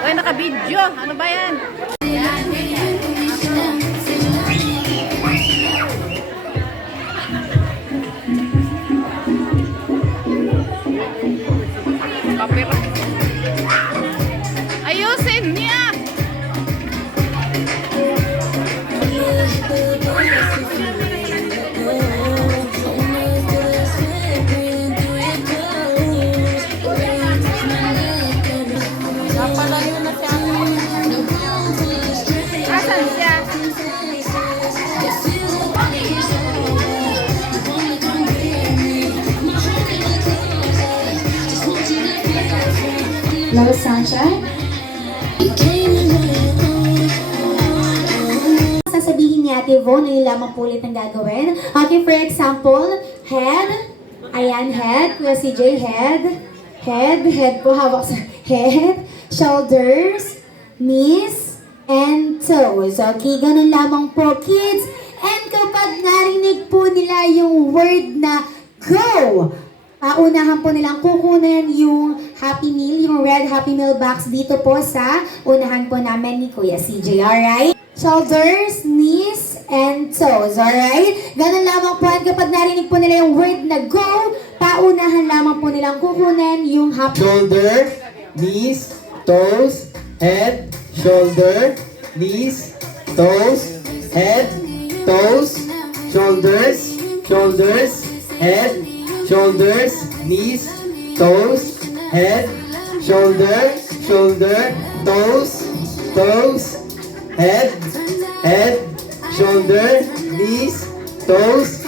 Ay, naka-video. Ano ba yan? Ayusin niya! Napalayo na siya. Asan siya? Hello, Sunshine. Sasabihin ni Ate Von, na yun lamang po ulit ang gagawin. Okay, for example, head. Ayan, head. Kuya CJ, head. Head po, hawak sa head. Shoulders, knees, and toes. Okay, ganun lamang po, kids. And kapag narinig po nila yung word na go, unahan po nilang kukunin yung Happy Meal, yung red Happy Meal box dito po sa unahan po namin ni Kuya CJ, alright? Shoulders, knees, and toes, alright? Ganun lamang po, at kapag narinig po nila yung word na go, paunahan lamang po nilang kukunin yung happy... Shoulder, knees, toes, head, shoulder, knees, toes, head, toes, shoulders, head, shoulders, knees, toes, head, shoulder, toes, head, shoulder, knees, toes,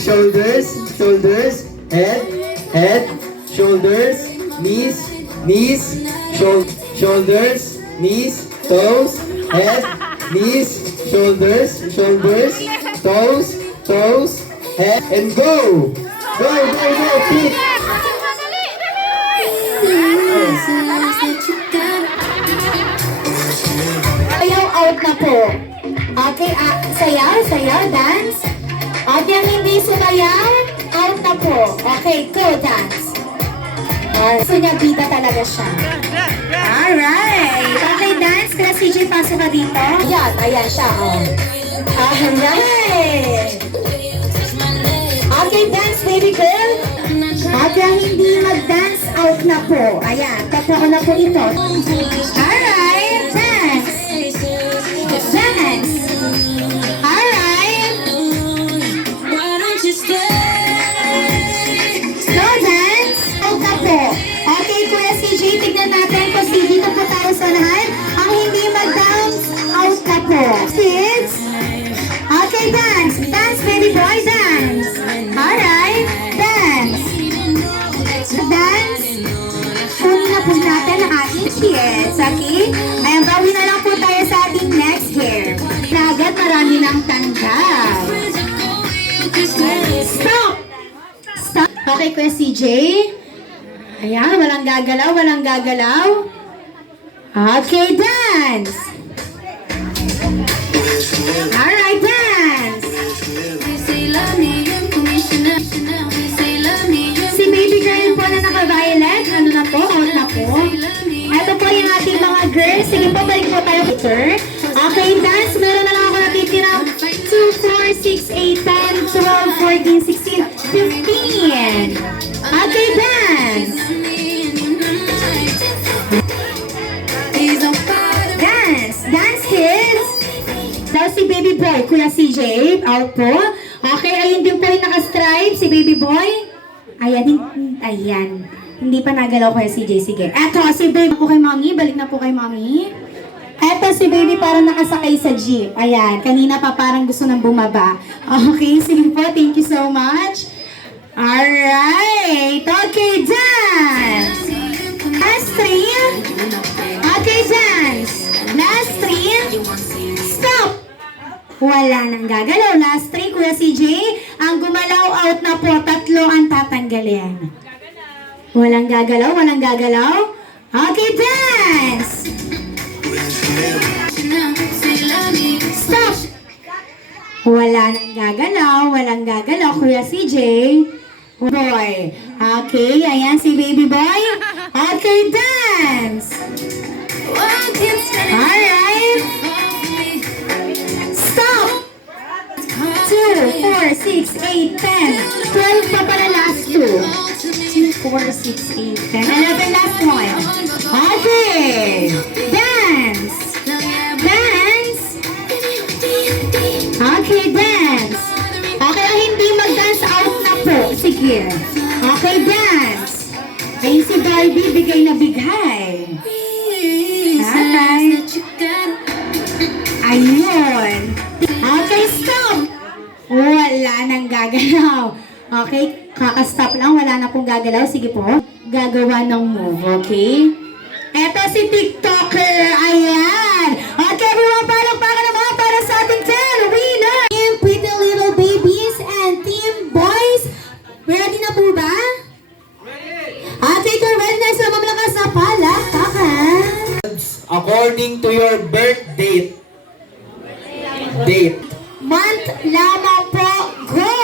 shoulders, head, shoulders, knees, shoulders, knees, toes, head, shoulders, toes, head, and go! Go, feet! Ayaw, out na po. Okay, sayaw, dance. Okay, ang hindi sumayaw, out na po. Okay, go, dance. So, nabida talaga siya. Alright. Okay, dance. Kaya CJ, pasok ka dito. Ayan siya, oh. Alright. Okay, dance, baby girl. Okay, ang hindi mag-dance, out na po. Ayan, tapos na po ito. Alright, dance. Dance. Alright. So, dance, out na po. Okay, Kuya CJ, tignan natin kung dito po tayo sa unahan. Ang hindi mag-dance, out na po. Kids. Okay, dance. Dance, baby boy, dance. Alright, dance. Dance. Kunin na po natin ang ating kids, okay? Ayan, bawi na lang po tayo sa ating next hair. Agad, marami ng tanggal. Stop! Stop. Okay, Kuya CJ. Ayan, walang gagalaw. Okay, dance. Alright, dance. Si baby girl po na naka-violet, ano na po, out na po. Ito po yung ating mga girls. Sige po, balik po tayo later. Okay, dance. Meron na lang ako natitira. 2, 4, 6, 8, 10, 12, 14, 16, 15. Okay, dance. Dance, kids. Daw si baby boy, Kuya CJ, out po. Okay, ayun din po yung naka-stripe, si baby boy. Ayan. Hindi pa nagalaw Kuya CJ, sige. Eto, si baby po kay mommy, balik na po kay mommy. Eto si baby parang nakasakay sa jeep. Ayan, kanina pa parang gusto nang bumaba. Okay, sige po, thank you so much. Alright, okay, dance. Last three. Okay, dance. Last three. Stop. Wala nang gagalaw. Last three, Kuya CJ. Ang gumalaw, out na po. 3 ang tatanggalin. Walang gagalaw, walang gagalaw. Okay, dance. Stop. Wala nang gagalaw, walang gagalaw. Kuya CJ. Boy. Okay, ayan si baby boy. Okay, dance. Alright. Stop. 2, 4, 6, 8, 10. 12 pa para last 2. 2, 4, 6, 8, 10. 11 last one. Okay. Dance. Dance. Okay, dance. Okay, ang hindi mag-dance out na po. Sige. Okay, dance. Ayun si Barbie, bigay na bigay. Alright. Ayun. Okay, stop. Wala nang gagalaw. Okay, kakastop lang. Wala na pong gagalaw. Sige po. Gagawa ng move, okay? Eto si TikToker. Ayan. Okay, everyone, palakpakan naman para sa ating 10 winner. Team Pretty Little Babies and Team Boys. Ready na po ba? Okay, kung ready na sila, mamalakas na palakpakan. According to your birth date. Date. Month lamang po. Go!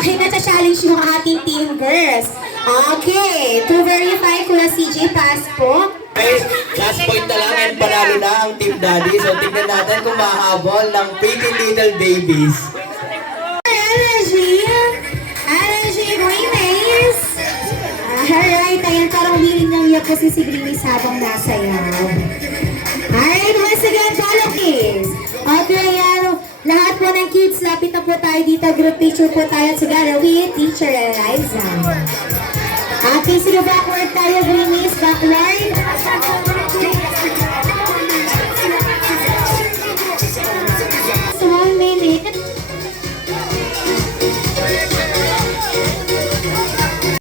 Okay, nasa-challenge yung ating team girls. Okay, to verify Kuya CJ, pass po. Okay, last point na lang and panalo na ang Team Daddy. So tignan natin kung mahabol ng Pretty Little Babies. Energy! Energy, Grimace! Alright, ayan, parang hiling ng iyak kasi si Grimace habang nasayaw. Alright, once again, follow kids. Okay, ayan, lahat po ng kids, lapit na po tayo dito. Group picture po tayo together with Teacher Eliza. Okay, sige, backward tayo, Grimace, backward.